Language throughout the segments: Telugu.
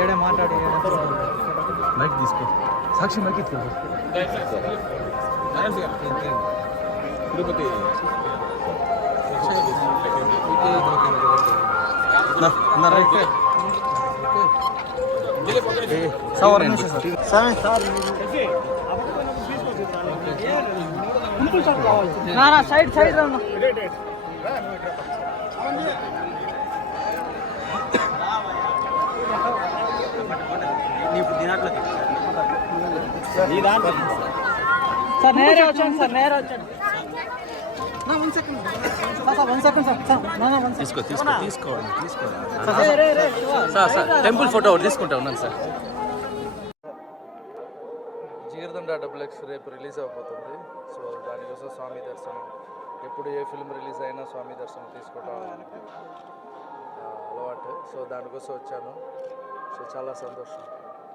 ఏడే మాట్లాడి మైక్ తీసుకో సాక్షి మైక్ ఇట్లా తిరుపతి సైడ్ సైడ్ సార్ నేరే వచ్చాను సార్ నేరే వచ్చాను తీసుకో తీసుకో తీసుకోండి తీసుకోండి సార్ టెంపుల్ ఫోటో ఒకటి తీసుకుంటా ఉన్నాను సార్. జిగర్దండ XX రేపు రిలీజ్ అయిపోతుంది. సో దానికోసం స్వామి దర్శనం ఎప్పుడు ఏ ఫిల్మ్ రిలీజ్ అయినా స్వామి దర్శనం తీసుకోవడం అలవాటు. సో దానికోసం వచ్చాను. సో చాలా సంతోషం.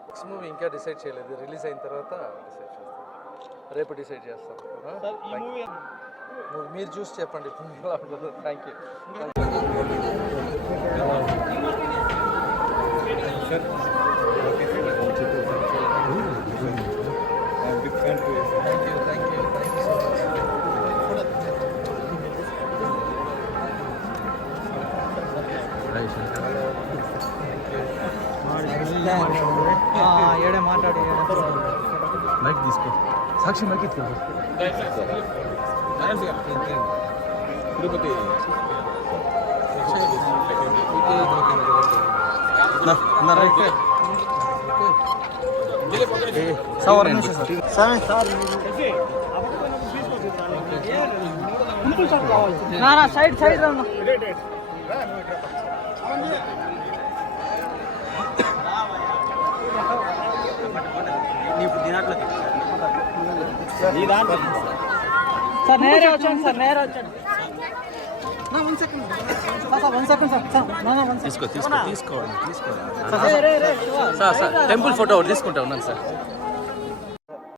నెక్స్ట్ మూవీ ఇంకా డిసైడ్ చేయలేదు, రిలీజ్ అయిన తర్వాత డిసైడ్ చేస్తాం, రేపు డిసైడ్ చేస్తాం. మీరు చూసి చెప్పండి ఎలా ఉంటుందో. Thank you. ఏడే మాట్లాడి మైక్ తీసుకో సాక్షి మైక్ ఇట్లా తిరుపతి సైడ్ సైడ్ సార్ నేరే వచ్చాను సార్ నేరే వచ్చాను తీసుకో తీసుకో తీసుకోండి తీసుకోండి సార్ టెంపుల్ ఫోటో ఒకటి తీసుకుంటా ఉన్నాను సార్.